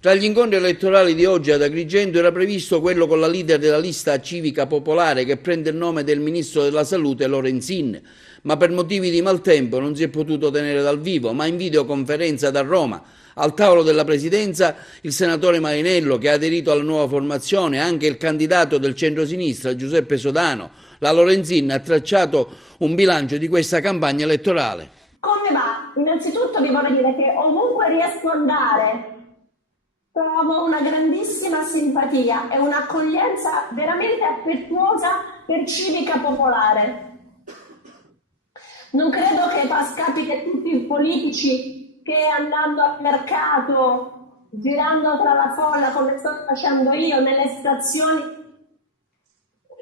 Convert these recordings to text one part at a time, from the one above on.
Tra gli incontri elettorali di oggi ad Agrigento era previsto quello con la leader della lista civica popolare che prende il nome del ministro della Salute Lorenzin, ma per motivi di maltempo non si è potuto tenere dal vivo, ma in videoconferenza da Roma. Al tavolo della presidenza il senatore Marinello, che ha aderito alla nuova formazione, anche il candidato del centrosinistra Giuseppe Sodano. La Lorenzin ha tracciato un bilancio di questa campagna elettorale. Come va? Innanzitutto vi vorrei dire che ovunque riesco ad andare provo una grandissima simpatia e un'accoglienza veramente affettuosa per Civica Popolare. Non credo che scapiti a tutti i politici che andando al mercato, girando tra la folla come sto facendo io, nelle stazioni,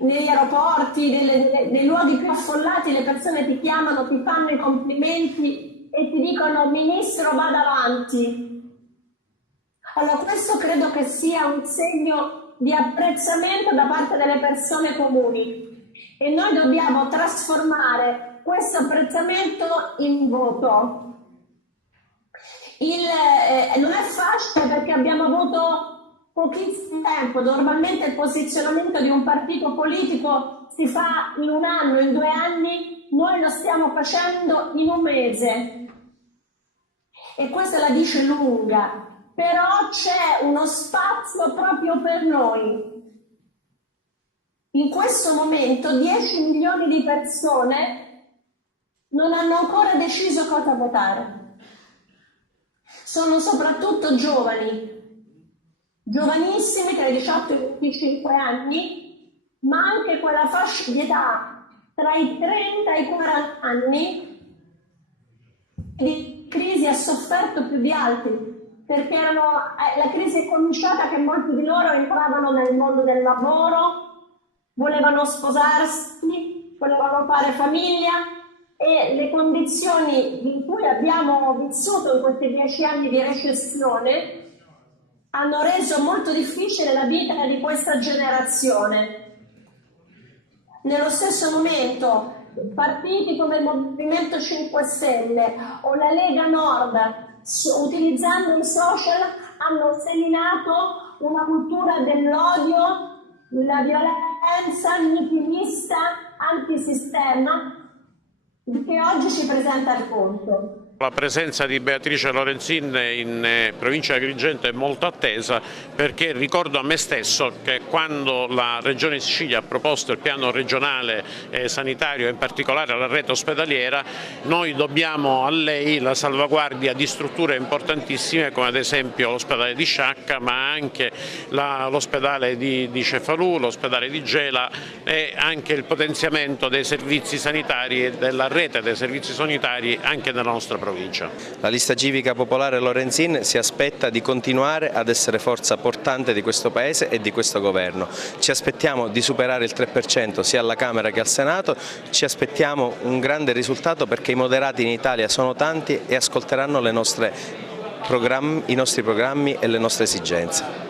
negli aeroporti, nei luoghi più affollati, le persone ti chiamano, ti fanno i complimenti e ti dicono: Ministro, vada avanti. Allora, questo credo che sia un segno di apprezzamento da parte delle persone comuni e noi dobbiamo trasformare questo apprezzamento in voto. Non è facile perché abbiamo avuto pochissimo tempo. Normalmente il posizionamento di un partito politico si fa in un anno, in 2 anni, noi lo stiamo facendo in un mese e questa la dice lunga. Però c'è uno spazio proprio per noi. In questo momento 10 milioni di persone non hanno ancora deciso cosa votare. Sono soprattutto giovani, giovanissimi tra i 18 e i 25 anni, ma anche quella fascia di età tra i 30 e i 40 anni di crisi ha sofferto più di altri. Perché la crisi è cominciata che molti di loro entravano nel mondo del lavoro, volevano sposarsi, volevano fare famiglia e le condizioni in cui abbiamo vissuto in questi 10 anni di recessione hanno reso molto difficile la vita di questa generazione. Nello stesso momento partiti come il Movimento 5 Stelle o la Lega Nord, utilizzando i social, hanno seminato una cultura dell'odio, della violenza nichilista, antisistema, che oggi ci presenta il conto. La presenza di Beatrice Lorenzin in provincia di Agrigento è molto attesa perché ricordo a me stesso che quando la Regione Sicilia ha proposto il piano regionale sanitario, in particolare la rete ospedaliera, noi dobbiamo a lei la salvaguardia di strutture importantissime come ad esempio l'ospedale di Sciacca, ma anche l'ospedale di Cefalù, l'ospedale di Gela e anche il potenziamento dei servizi sanitari e della rete dei servizi sanitari anche nella nostra provincia. La lista civica popolare Lorenzin si aspetta di continuare ad essere forza portante di questo Paese e di questo Governo. Ci aspettiamo di superare il 3% sia alla Camera che al Senato, ci aspettiamo un grande risultato perché i moderati in Italia sono tanti e ascolteranno i nostri programmi e le nostre esigenze.